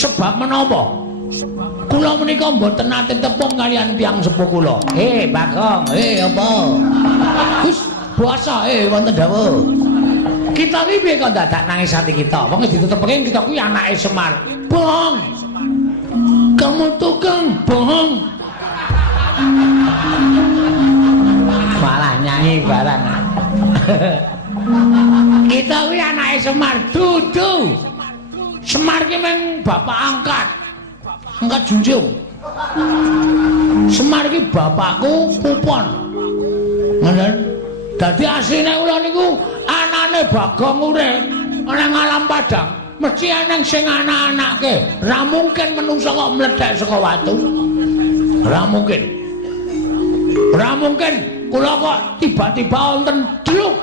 Sebab menapa? Kula menika mboten nate tepung kalian tiyang sepuh kula. Bagong, apa? Gus puasa wonten dawuh. Kita iki piye kok dadak nangis ati kita? Wong ditutup-tutupi kita kuwi anake Semar. Bohong. Kamu tukang bohong. Malah nyanyi barang. Kita kuwi anake Semar, dudu. Semar ki meng bapak angkat junjung. Semar ki bapakku Pupon. Ngoten. Dadi asline kula niku anane Bagong urip nang alam padang. Mesti ana sing anak-anake. Ra mungkin menungsa kok mledhek saka watu. Ra mungkin. Ra mungkin kula kok tiba-tiba wonten druk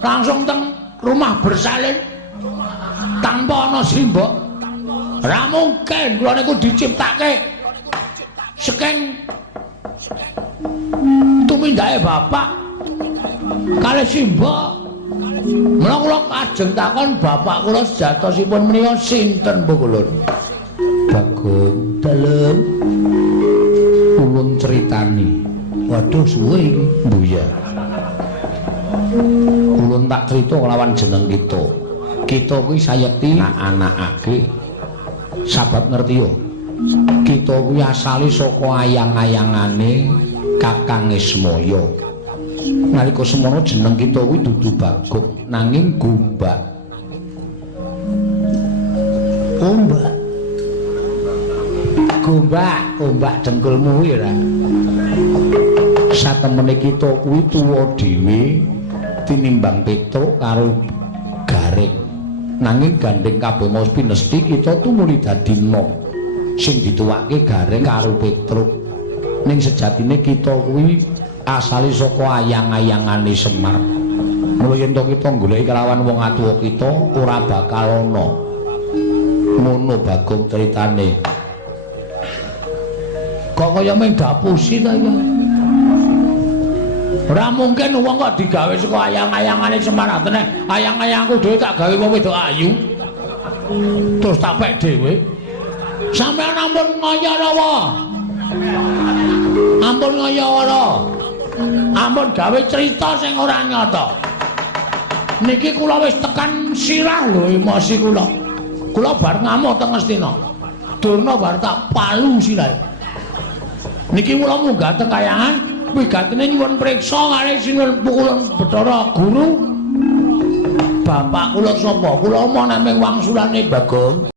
langsung teng rumah bersalin tanpa ana simbok. Ra mungkin kula niku diciptake saking tumindake bapak kalih simbok. Mula kula ajeng takon bapak kula sejatosipun menika sinten Bu Kulun? Bagong dalem ulun critani. Waduh suwe iki mbuya. Ulun tak crita kelawan jeneng kita. Kita kuwi sayekti anak-anake sabab ngerti yo. Kita kuwi asale saka ayang-ayangane Kakang Ismaya. Nalika semono jeneng kita kuwi dudu Bagong nanging Gombak. Gombak dengkulmu kuwi ora. Satemene kita kuwi tuwa dhewe tinimbang Petruk karo Garing. Nanging gandeng kabeh mau pinesti kita tumuli dadi nom sing dituwake Garing karo Petruk. Ning sejatine kita kuwi asale saka ayang-ayangane Semar. Mula yen to kita goleki kelawan wong atuwa kita ora bakal ana. Ngono Bagong critane. Kok kaya mung dapusi ta iki? Ora mungkin wong kok digawe saka ayang-ayangane Semar. Atene ayang-ayangku dhewe tak gawe wong wedok ayu. Terus tak pek dhewe. Sampeyan ampun ngayara. Ampun ngayara. Ampun gawe cerita sing ora nyata. Niki kula wis tekan sirah lho emosi kula. Kula bar ngamuk teng Ngastina. Durna bar tak palu sirahe. Niki kula munggah teng kayangan, wigatine nyuwun priksa kalih Sinuwun Pukulun Bathara Guru. Bapak kula sapa? Kula omong nek wangsulane Bagong.